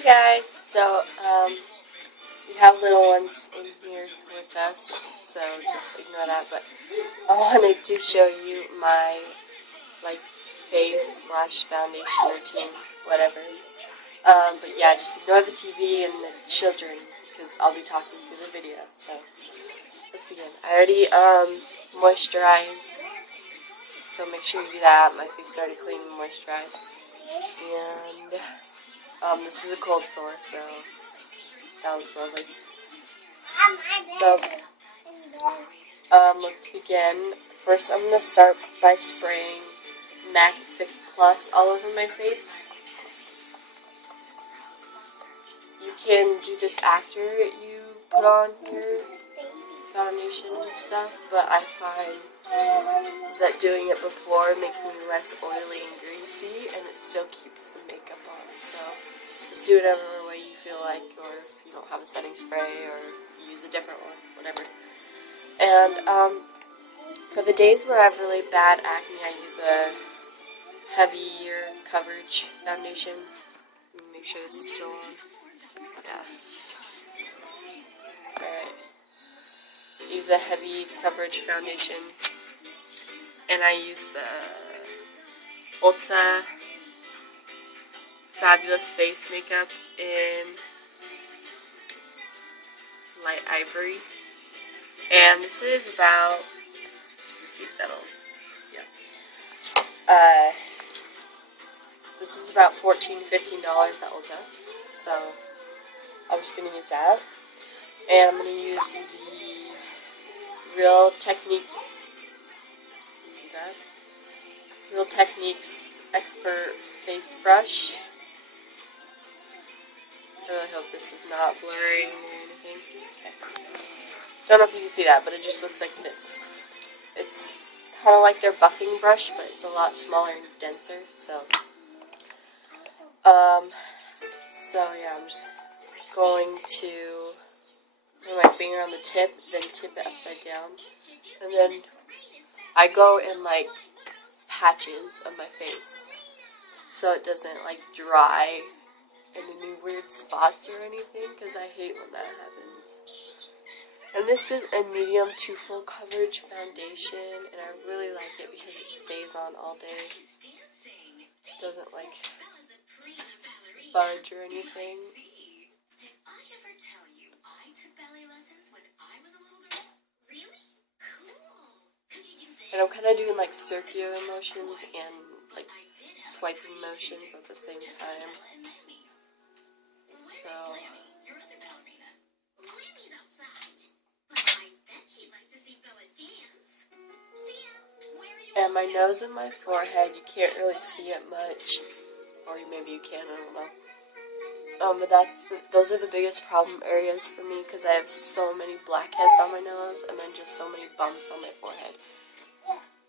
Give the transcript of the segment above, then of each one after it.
Hi guys, so we have little ones in here with us, so just ignore that, but I wanted to show you my face slash foundation routine, whatever. But yeah, just ignore the TV and the children, because I'll be talking through the video, so let's begin. I already moisturized, so make sure you do that. My face is already clean and moisturized, and this is a cold sore, so that looks lovely. So, let's begin. First, I'm going to start by spraying MAC Fix Plus all over my face. You can do this after you put on your foundation and stuff, but I find that doing it before makes me less oily and greasy, and it still keeps the makeup on. So just do whatever way you feel like, or if you don't have a setting spray, or if you use a different one, whatever. And for the days where I have really bad acne, I use a heavier coverage foundation. Make sure this is still on. Yeah. Alright. Use a heavy coverage foundation. And I use the Ulta Fabulous Face Makeup in Light Ivory. And this is about, let's see if that'll, yeah. This is about $14, $15 at Ulta. So I'm just going to use that. And I'm going to use the Real Techniques, see that? Real Techniques Expert Face Brush. I really hope this is not blurring or anything. Okay. Don't know if you can see that, but it just looks like this. It's kind of like their buffing brush, but it's a lot smaller and denser. So yeah, I'm just going to put my finger on the tip, then tip it upside down, and then I go in like patches of my face, so it doesn't like dry in any weird spots or anything, because I hate when that happens. And this is a medium to full coverage foundation, and I really like it because it stays on all day. It doesn't like budge or anything. And I'm kind of doing like circular motions and like swiping motions at the same time. So and my nose and my forehead, you can't really see it much, or maybe you can, I don't know. But those are the biggest problem areas for me, because I have so many blackheads on my nose, and then just so many bumps on my forehead,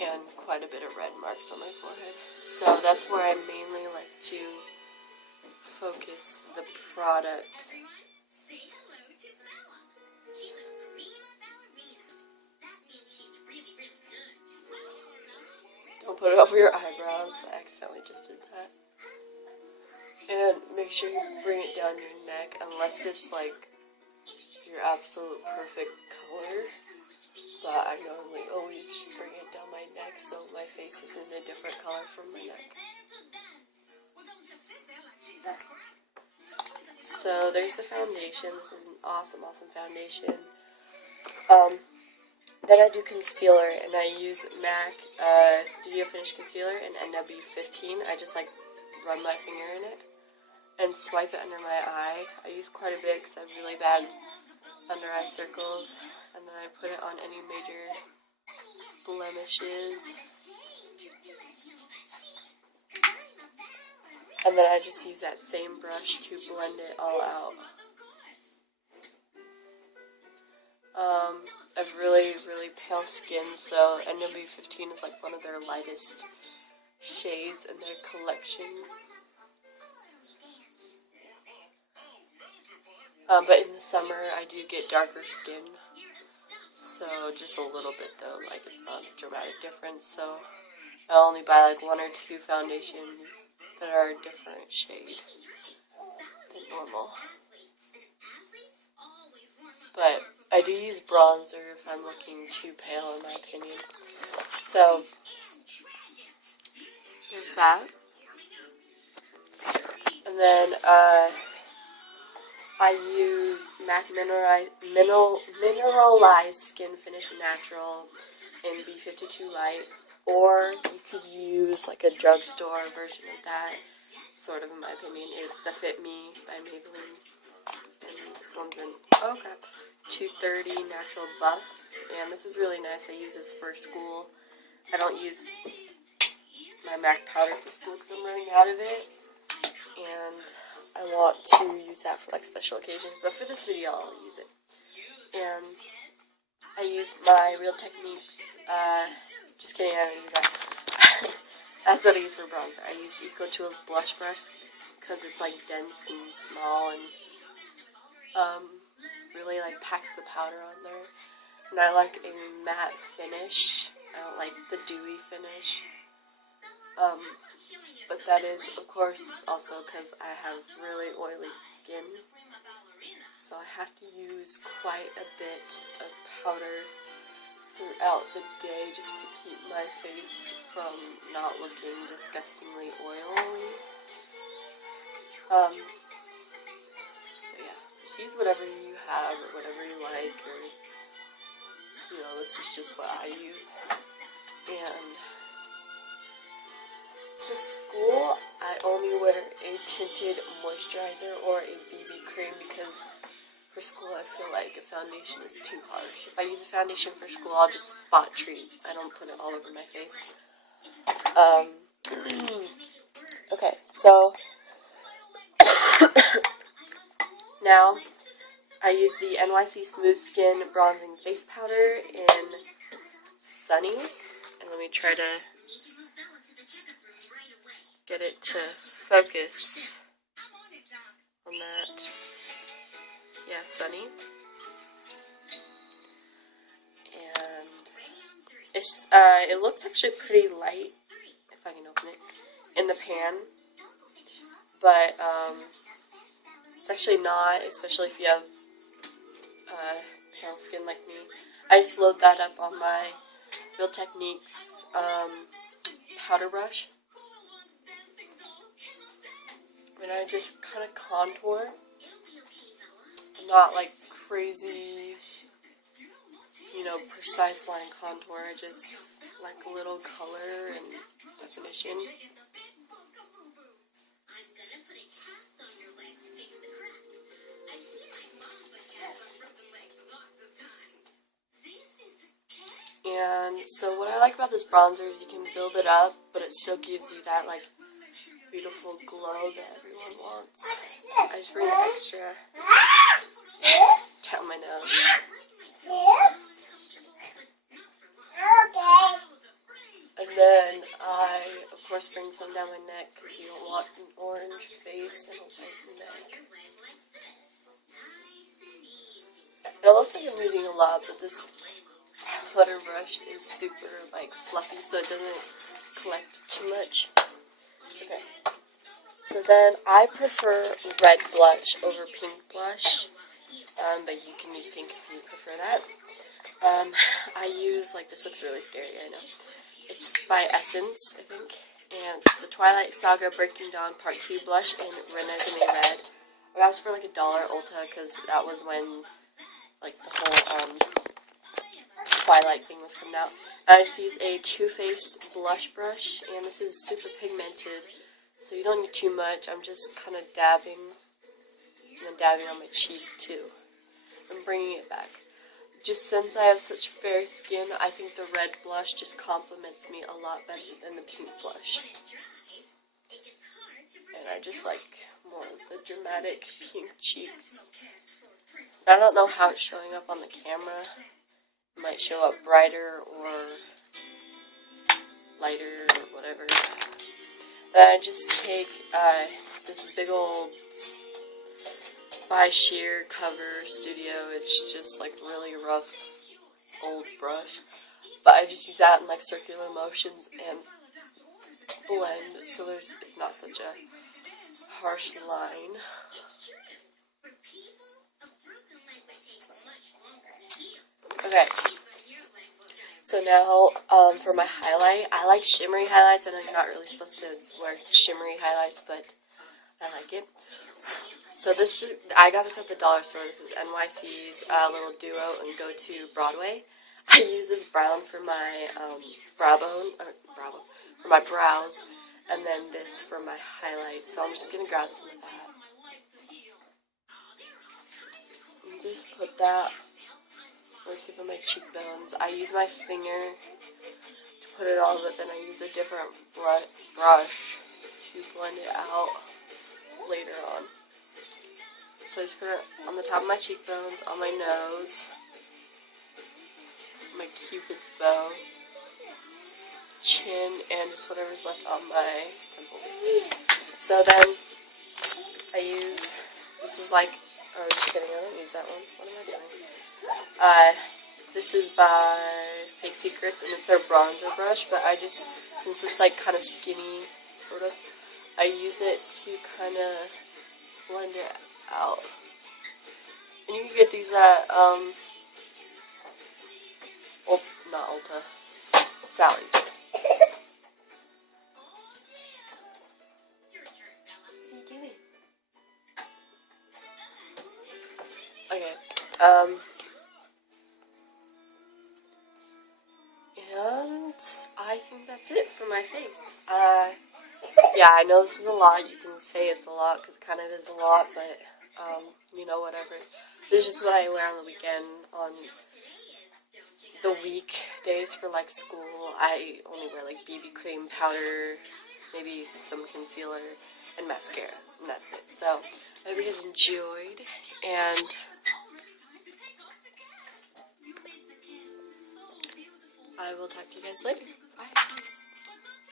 and quite a bit of red marks on my forehead. So that's where I mainly like to focus the product. Don't put it over your eyebrows. I accidentally just did that. And make sure you bring it down your neck, unless it's like your absolute perfect color. But I normally always just bring it down my neck, so my face is in a different color from my neck. So there's the foundation. This is an awesome, awesome foundation. Then I do concealer, and I use MAC Studio Finish Concealer in NW15. I just like run my finger in it and swipe it under my eye. I use quite a bit because I have really bad under eye circles, and then I put it on any major blemishes, and then I just use that same brush to blend it all out. I have really, really pale skin, so NW15 is like one of their lightest shades in their collection. But in the summer, I do get darker skin, so just a little bit though, like it's not a dramatic difference, so I only buy like 1 or 2 foundations that are a different shade than normal. But I do use bronzer if I'm looking too pale, in my opinion. So, here's that. And then I use MAC Mineralized Skin Finish Natural in B52 Light. Or you could use like a drugstore version of that, sort of in my opinion, is the Fit Me by Maybelline. And this one's in, oh crap, 230 Natural Buff. And this is really nice. I use this for school. I don't use my MAC powder for school because I'm running out of it. And I want to use that for like special occasions. But for this video, I'll use it. And I used my Real Techniques, just kidding, I don't use that. That's what I use for bronzer. I use EcoTools Blush Brush because it's like dense and small and really like packs the powder on there. And I like a matte finish. I don't like the dewy finish. But that is, of course, also because I have really oily skin. So I have to use quite a bit of powder throughout the day just to keep my face from not looking disgustingly oily. So yeah, just use whatever you have or whatever you like, or, you know, this is just what I use. And to school, I only wear a tinted moisturizer or a BB cream because for school I feel like a foundation is too harsh. If I use a foundation for school, I'll just spot treat. I don't put it all over my face. Okay, so now I use the NYC Smooth Skin Bronzing Face Powder in Sunny. And let me try to get it to focus on that. Yeah, Sunny. And it's it looks actually pretty light, if I can open it, in the pan. But it's actually not, especially if you have pale skin like me. I just load that up on my Real Techniques powder brush. And I just kind of contour. Not like crazy, you know, precise line contour. I just like a little color and definition. And so what I like about this bronzer is you can build it up, but it still gives you that like beautiful glow that everyone wants. I just bring extra down my nose. And then I, of course, bring some down my neck because you don't want an orange face and a white neck. It looks like I'm using a lot, but this butter brush is super like fluffy, so it doesn't collect too much. Okay. So then I prefer red blush over pink blush, but you can use pink if you prefer that. I use, like, this looks really scary, I know. It's by Essence, I think, and it's the Twilight Saga Breaking Dawn Part 2 blush in Renesmee Red. I got this for like $1 Ulta because that was when, like, the whole Twilight thing was coming out. I just use a Too Faced blush brush, and this is super pigmented, so you don't need too much. I'm just kind of dabbing, and then dabbing on my cheek too. I'm bringing it back. Just since I have such fair skin, I think the red blush just complements me a lot better than the pink blush. And I just like more of the dramatic pink cheeks. I don't know how it's showing up on the camera. It might show up brighter or lighter or whatever. Then I just take this big old by Sheer Cover Studio. It's just like really rough old brush, but I just use that in like circular motions and blend so it's not such a harsh line. Okay, so now for my highlight, I like shimmery highlights. I know you're not really supposed to wear shimmery highlights, but I like it. So I got this at the dollar store. This is NYC's little duo and Go To Broadway. I use this brown for my for my brows, and then this for my highlights. So I'm just gonna grab some of that and just put that on the tip of my cheekbones. I use my finger to put it on, but then I use a different brush to blend it out later on. So I just put it on the top of my cheekbones, on my nose, my cupid's bow, chin, and just whatever's left on my temples. So then I use, this is like, oh just kidding, I don't use that one. What am I doing? This is by Fake Secrets, and it's their bronzer brush, but I just, since it's like kind of skinny, sort of, I use it to kind of blend it out. And you can get these at, not Ulta, Sally's. What are you doing? Okay, and I think that's it for my face. Yeah, I know this is a lot. You can say it's a lot, because it kind of is a lot, but, you know, whatever. This is just what I wear on the weekend. On the weekdays for, like, school, I only wear, like, BB cream, powder, maybe some concealer, and mascara, and that's it. So, I hope you guys enjoyed, and I will talk to you guys later. Bye.